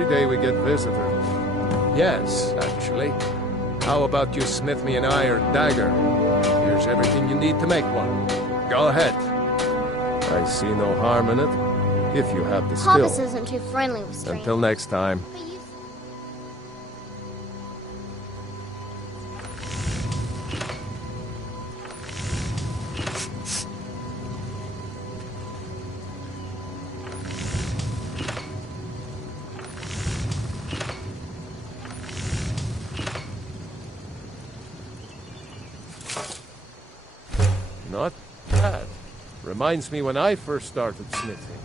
Every day we get visitors. Yes, actually. How about you smith me an iron dagger? Here's everything you need to make one. Go ahead. I see no harm in it, if you have the skill. Hobbs isn't too friendly with strangers. Until next time. Not bad. Reminds me when I first started smithing.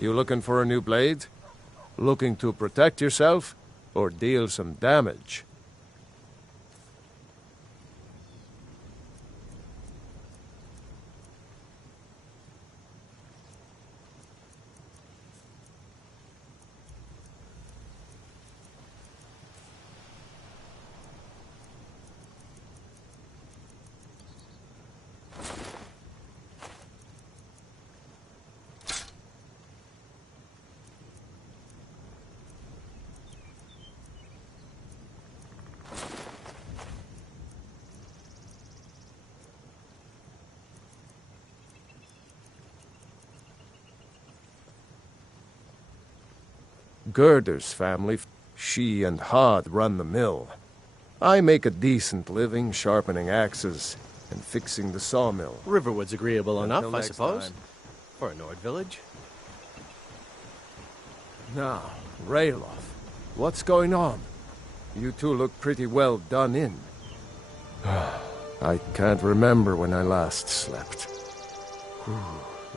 You looking for a new blade? Looking to protect yourself or deal some damage? Gerder's family, she and Hod run the mill. I make a decent living sharpening axes and fixing the sawmill. Riverwood's agreeable enough, I suppose, time. for a Nord village. Now, Ralof, what's going on? You two look pretty well done in. I can't remember when I last slept.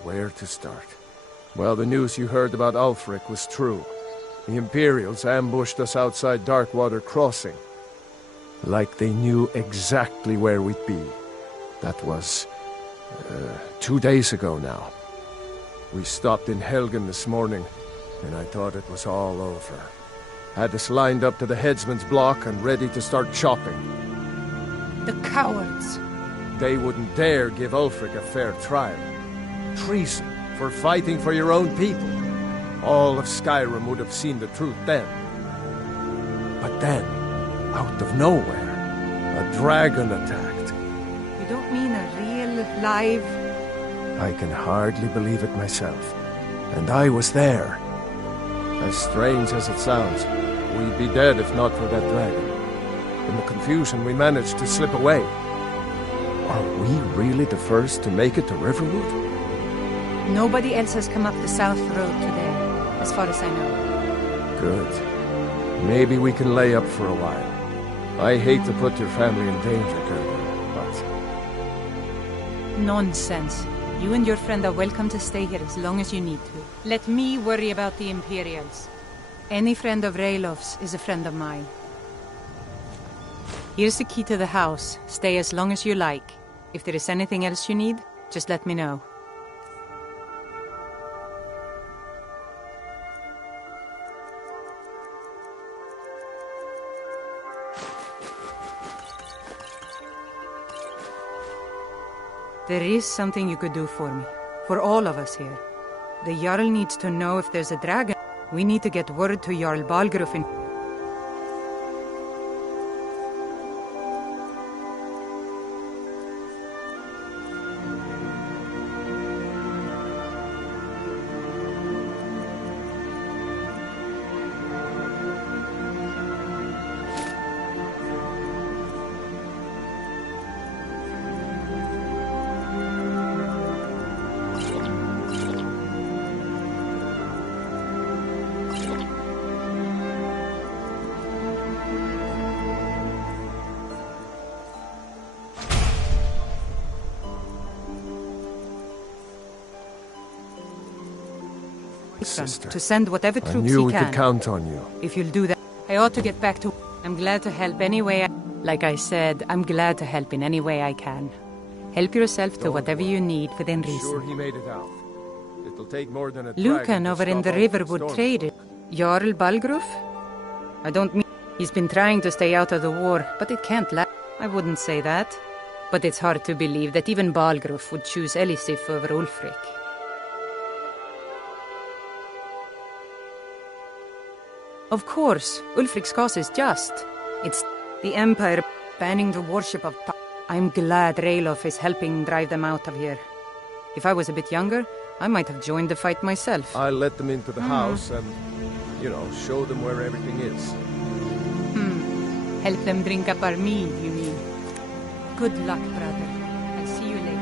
Where to start? Well, the news you heard about Ulfric was true. The Imperials ambushed us outside Darkwater Crossing. Like they knew exactly where we'd be. That was 2 days ago now. We stopped in Helgen this morning, and I thought it was all over. Had us lined up to the headsman's block and ready to start chopping. The cowards. They wouldn't dare give Ulfric a fair trial. Treason for fighting for your own people. All of Skyrim would have seen the truth then. But then, out of nowhere, a dragon attacked. You don't mean a real, live... I can hardly believe it myself. And I was there. As strange as it sounds, we'd be dead if not for that dragon. In the confusion, we managed to slip away. Are we really the first to make it to Riverwood? Nobody else has come up the South Road today, as far as I know. Good. Maybe we can lay up for a while. I hate to put your family in danger, Gerda, but... Nonsense. You and your friend are welcome to stay here as long as you need to. Let me worry about the Imperials. Any friend of Raelof's is a friend of mine. Here's the key to the house. Stay as long as you like. If there is anything else you need, just let me know. There is something you could do for me. For all of us here. The Jarl needs to know if there's a dragon. We need to get word to Jarl Balgruuf in... sister. To send whatever I troops knew he we can. could count on you. If you'll do that, I ought to get back to... I'm glad to help any way I... Like I said, I'm glad to help in any way I can. Help yourself to Don't whatever worry. you need within I'm sure reason. he made it out. It'll take more than a Lucan dragon to over in stop the out river the would storm trade it. folk. Jarl Balgruf? I don't mean... He's been trying to stay out of the war, but it can't last. I wouldn't say that. But it's hard to believe that even Balgruf would choose Elisif over Ulfric. Of course, Ulfric's cause is just. It's the Empire banning the worship of... I'm glad Ralof is helping drive them out of here. If I was a bit younger, I might have joined the fight myself. I'll let them into the house and, show them where everything is. Help them drink up our mead, you mean? Good luck, brother. I'll see you later.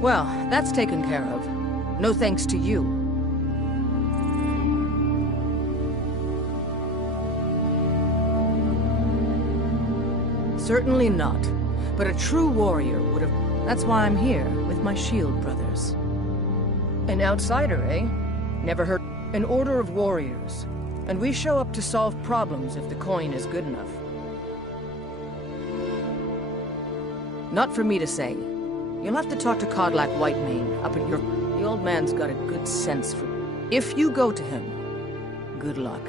Well, that's taken care of. No thanks to you. Certainly not. But a true warrior would have... That's why I'm here, with my shield brothers. An outsider, eh? Never heard... An order of warriors. And we show up to solve problems if the coin is good enough. Not for me to say. You'll have to talk to Codlack Whitemane up at your... The old man's got a good sense for... If you go to him, good luck.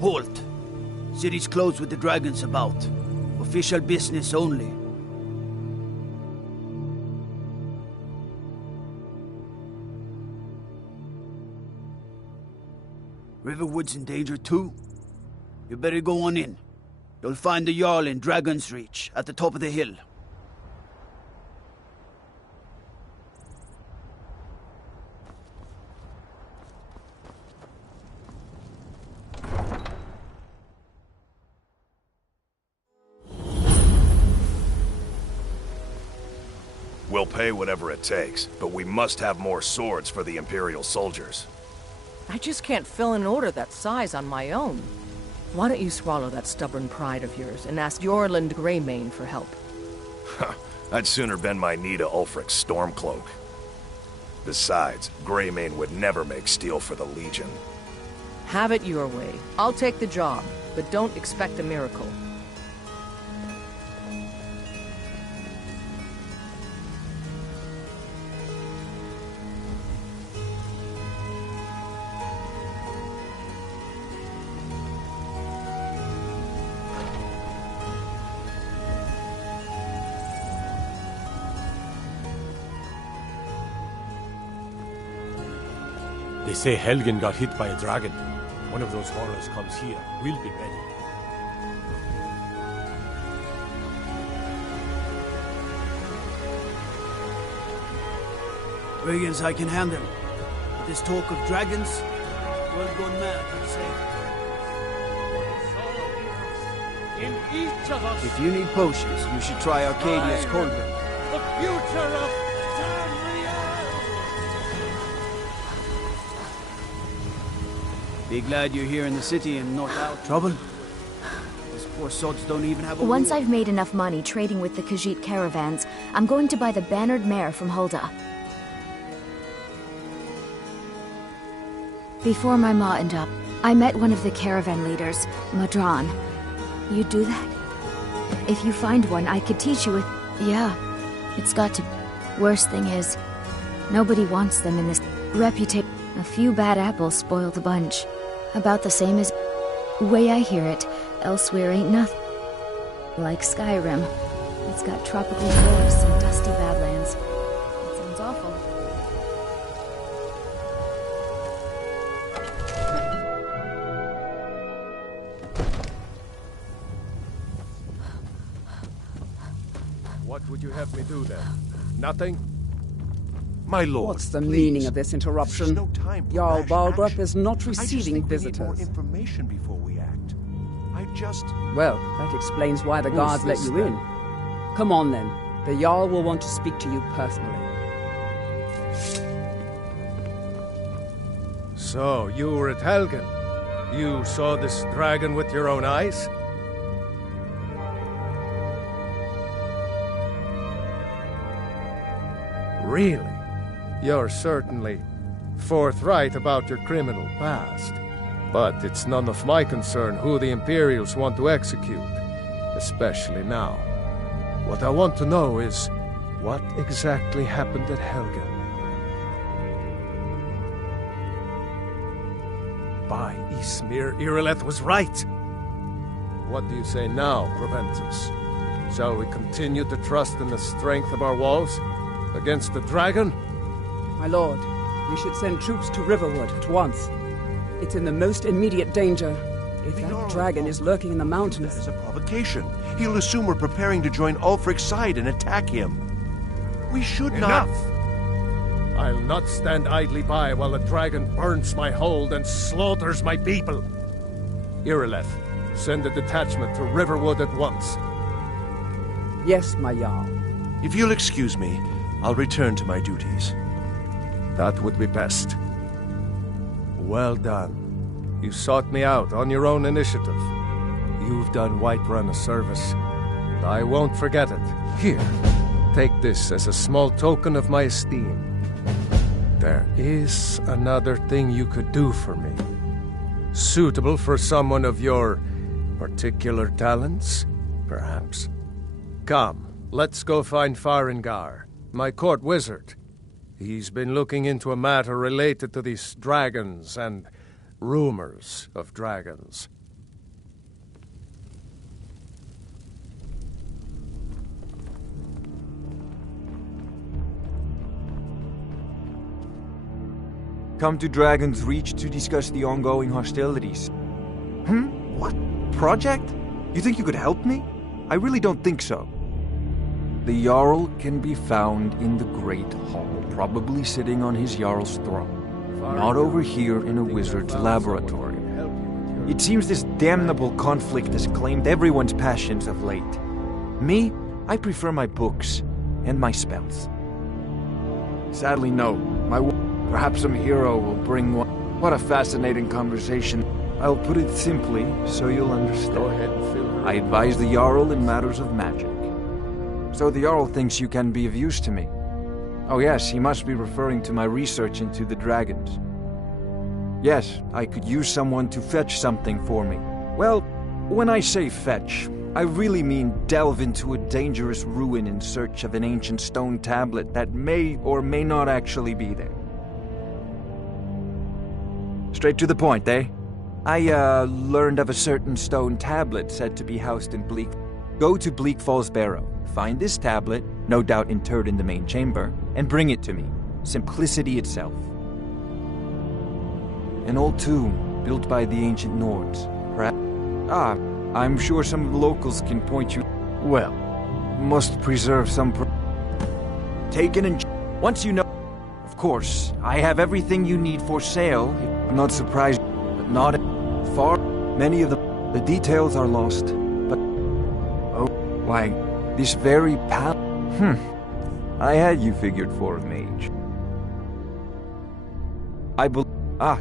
Halt! City's closed with the dragons about. Official business only. Riverwood's in danger too? You better go on in. You'll find the Jarl in Dragon's Reach, at the top of the hill. We'll pay whatever it takes, but we must have more swords for the Imperial soldiers. I just can't fill an order that size on my own. Why don't you swallow that stubborn pride of yours and ask Yorland Greymane for help? I'd sooner bend my knee to Ulfric's Stormcloak. Besides, Greymane would never make steel for the Legion. Have it your way. I'll take the job, but don't expect a miracle. They say Helgen got hit by a dragon. One of those horrors comes here. We'll be ready. Brigands I can handle. But this talk of dragons, world gone mad, I'd say. In each of us, If you need potions, you should try Arcadia's cauldron. the future of Be glad you're here in the city and not out. Trouble? These poor sods don't even have a Once war. I've made enough money trading with the Khajiit caravans, I'm going to buy the bannered mare from Hulda. Before my ma and up, I met one of the caravan leaders, Madran. You do that? If you find one, I could teach you with... Yeah, it's got to... Worst thing is, nobody wants them in this reputation. A few bad apples spoil the bunch. About the same as... Way I hear it, elsewhere ain't nothing. Like Skyrim. It's got tropical forests and dusty badlands. It sounds awful. What would you have me do then? Nothing? My lord, What's the please. meaning of this interruption? There's no time for Jarl rash Balgrup action. is not I just receiving think we need more visitors. information before we act. Well, that explains why the Who's guards let this, you then? in. Come on, then. The Jarl will want to speak to you personally. So, you were at Helgen. You saw this dragon with your own eyes? Really? You're certainly forthright about your criminal past. But it's none of my concern who the Imperials want to execute, especially now. What I want to know is, what exactly happened at Helgen? By Ysmir, Irileth was right! What do you say now, Proventus? Shall we continue to trust in the strength of our walls? Against the dragon? My lord, we should send troops to Riverwood at once. It's in the most immediate danger. If that dragon is lurking in the mountains... That is a provocation. He'll assume we're preparing to join Ulfric's side and attack him. We should not... Enough! I'll not stand idly by while the dragon burns my hold and slaughters my people. Irileth, send a detachment to Riverwood at once. Yes, my Jarl. If you'll excuse me, I'll return to my duties. That would be best. Well done. You sought me out on your own initiative. You've done Whiterun a service, and I won't forget it. Here, take this as a small token of my esteem. There is another thing you could do for me. Suitable for someone of your particular talents, perhaps. Come, let's go find Farengar, my court wizard. He's been looking into a matter related to these dragons and rumors of dragons. Come to Dragon's Reach to discuss the ongoing hostilities. What? Project? You think you could help me? I really don't think so. The Jarl can be found in the Great Hall, probably sitting on his Jarl's throne. Not over here in a wizard's laboratory. It seems this damnable conflict has claimed everyone's passions of late. Me, I prefer my books and my spells. Sadly, no. Perhaps some hero will bring one. What a fascinating conversation. I'll put it simply so you'll understand. Go ahead and fill her. I advise the Jarl in matters of magic. So the Jarl thinks you can be of use to me. Oh yes, he must be referring to my research into the dragons. Yes, I could use someone to fetch something for me. Well, when I say fetch, I really mean delve into a dangerous ruin in search of an ancient stone tablet that may or may not actually be there. Straight to the point, eh? I learned of a certain stone tablet said to be housed in Bleak. Go to Bleak Falls Barrow, find this tablet, no doubt interred in the main chamber, and bring it to me. Simplicity itself. An old tomb, built by the ancient Nords. Perhaps... I'm sure some of the locals can point you... Well, must preserve some... Taken and... Once you know... Of course, I have everything you need for sale. I'm not surprised, but not... Far... Many of the details are lost, but... Oh, why, this very I had you figured for a mage.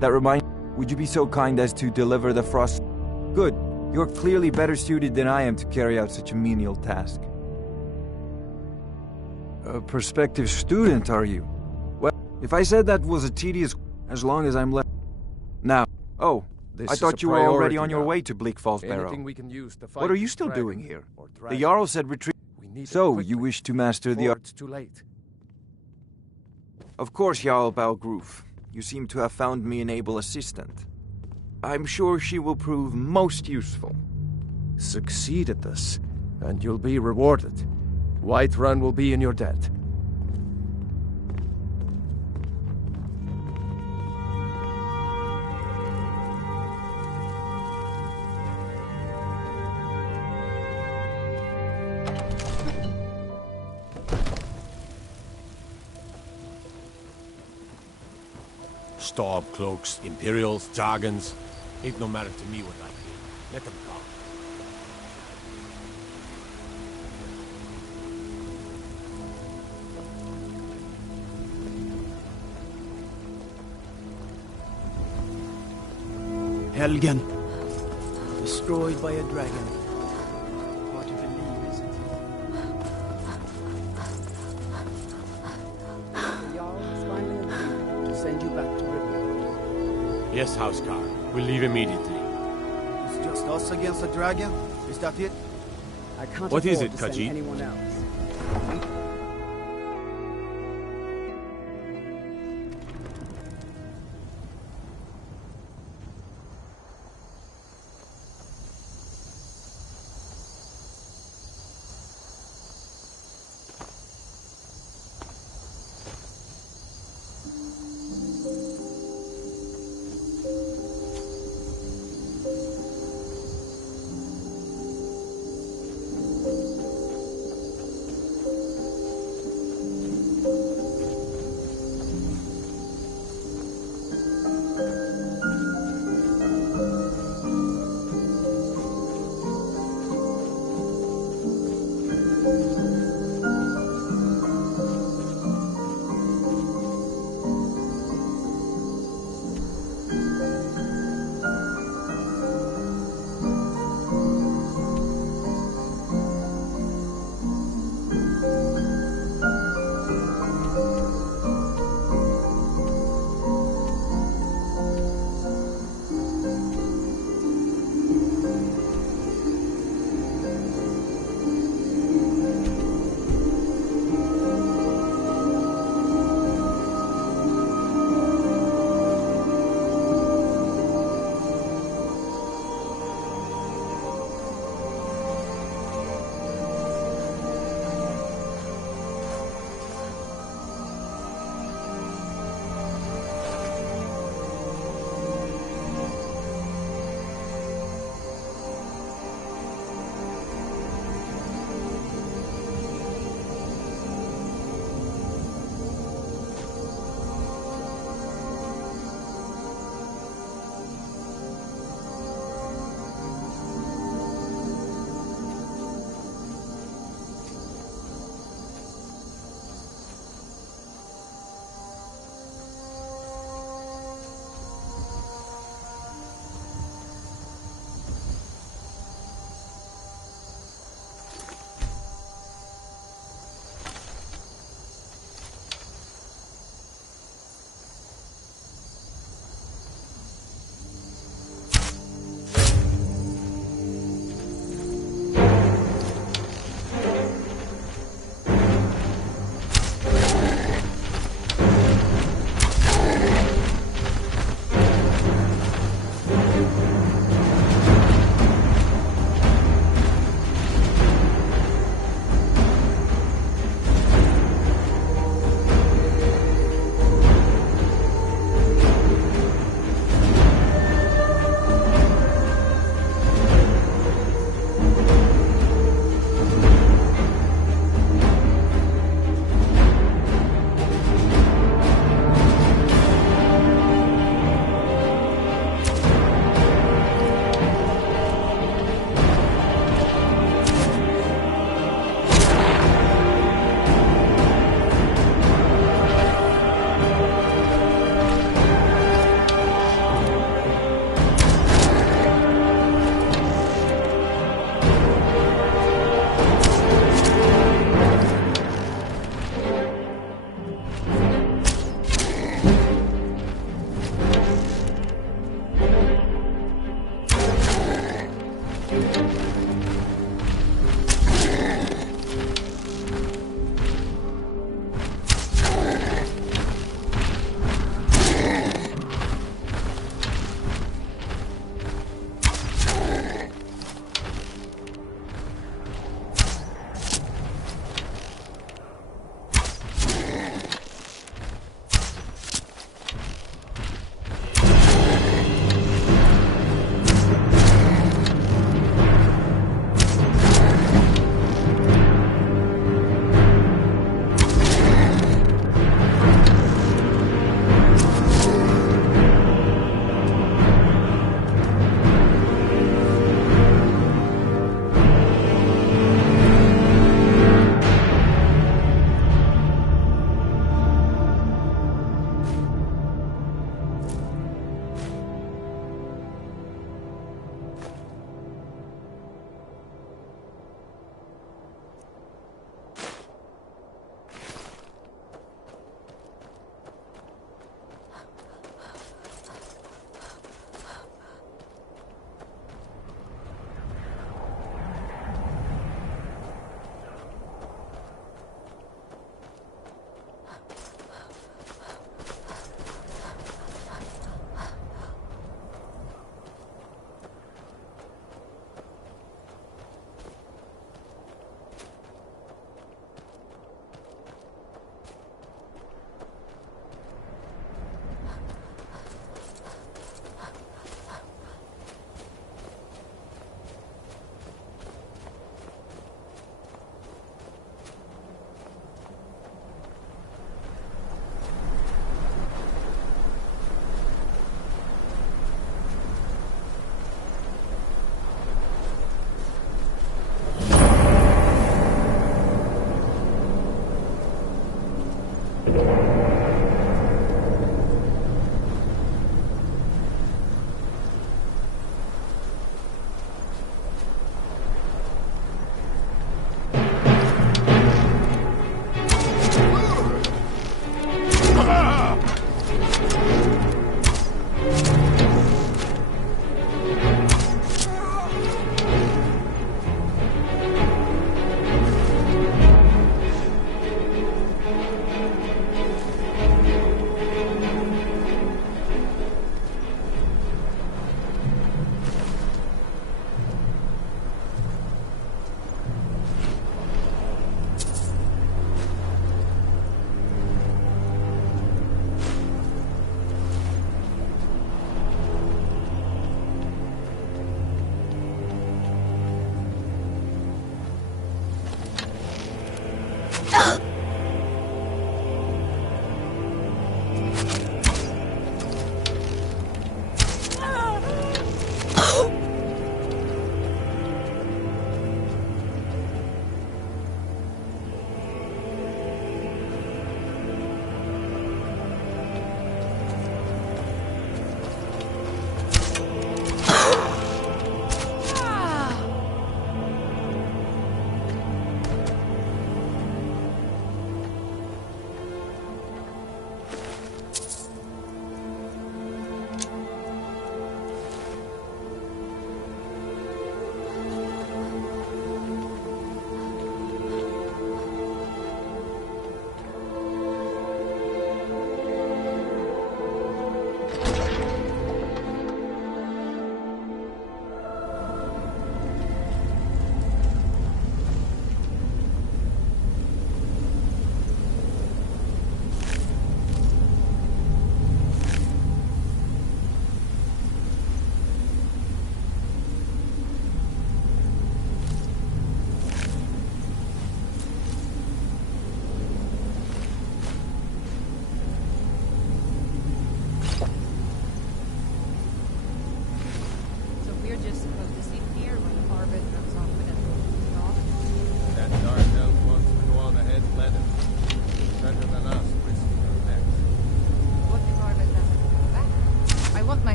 That reminds... Would you be so kind as to deliver the frost... Good. You're clearly better suited than I am to carry out such a menial task. A prospective student, are you? Well, if I said that was a tedious... As long as I'm left... Now, I thought you were already on your way to Bleak Falls Barrow. What are you still doing here? The Jarl said retreat... So, you wish to master the art... It's too late. Of course, Jarl Balgroof. You seem to have found me an able assistant. I'm sure she will prove most useful. Succeed at this, and you'll be rewarded. Whiterun will be in your debt. Storm cloaks, Imperials, Dragons. Ain't no matter to me what I hear. Let them come. Helgen. Destroyed by a dragon. Hard to believe, isn't it? The Jarl has finally agreed to send you back to Riverwood. Yes, Housecar. We'll leave immediately. It's just us against a dragon? Is that it? I can't What is afford it, to send Khajiit? anyone else.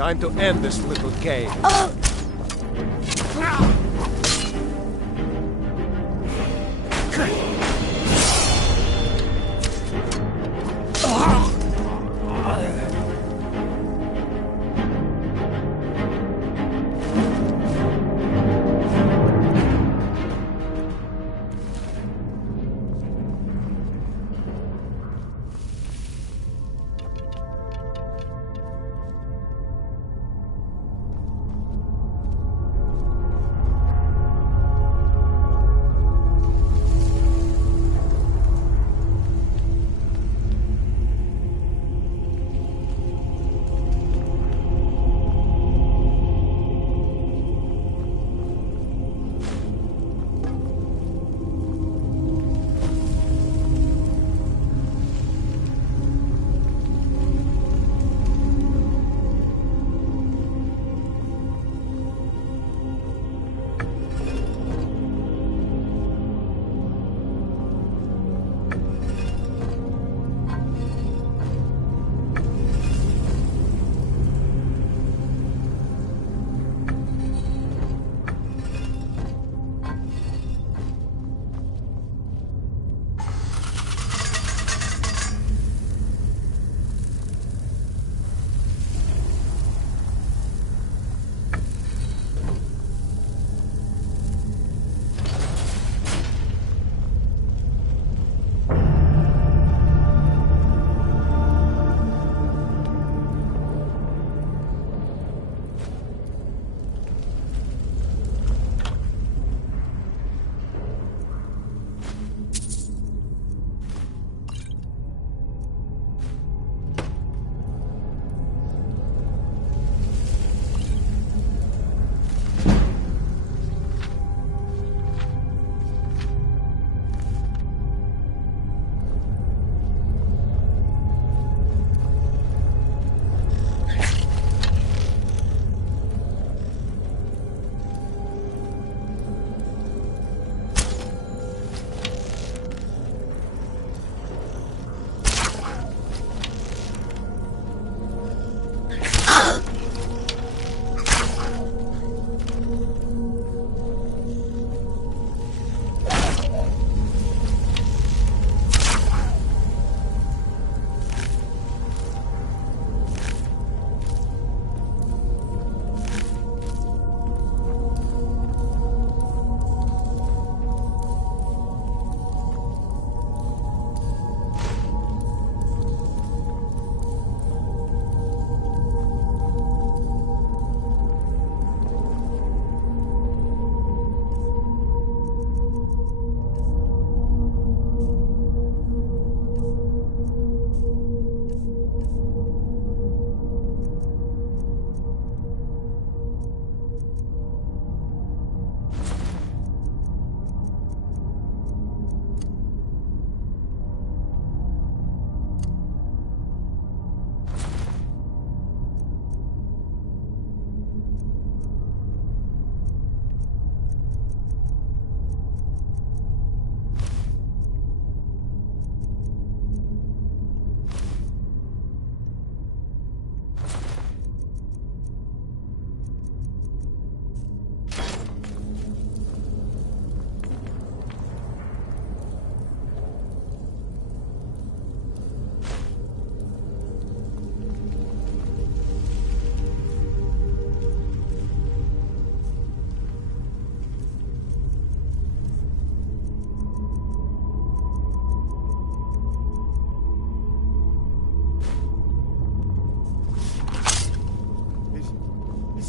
Time to end this little game.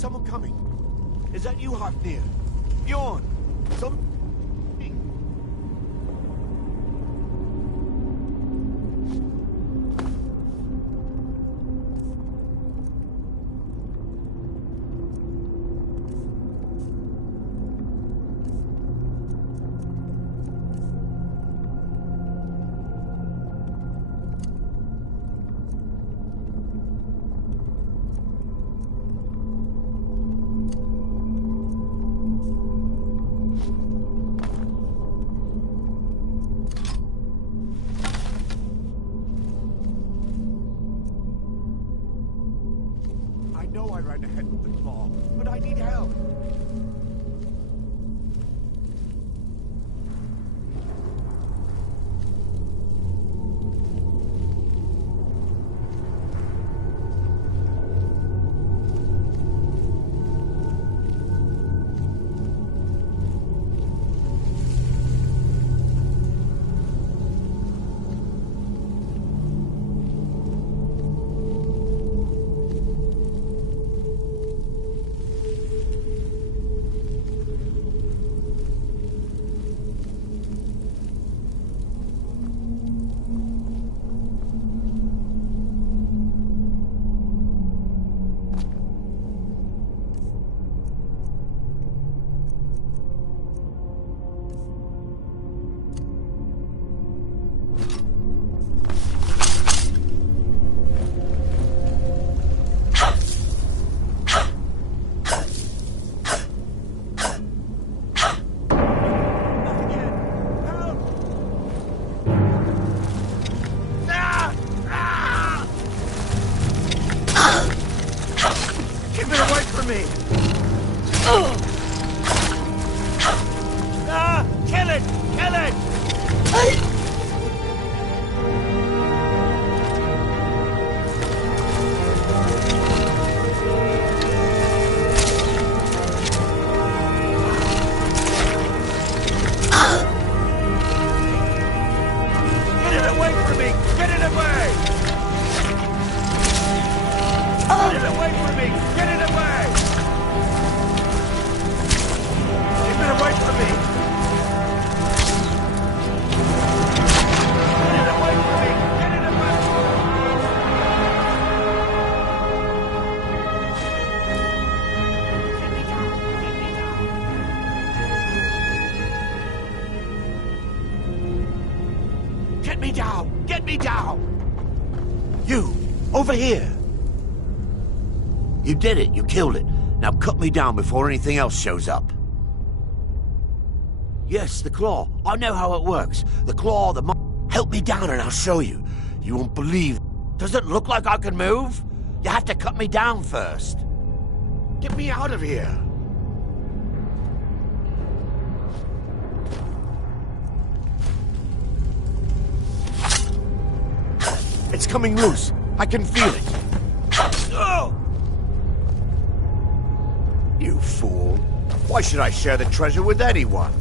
someone coming? Is that you, Hartnir? Bjorn? Some... Over here! You did it. You killed it. Now cut me down before anything else shows up. Yes, the claw. I know how it works. The claw, the help me down and I'll show you. You won't believe. Does it look like I can move? You have to cut me down first. Get me out of here. It's coming loose. I can feel it. Oh! You fool. Why should I share the treasure with anyone?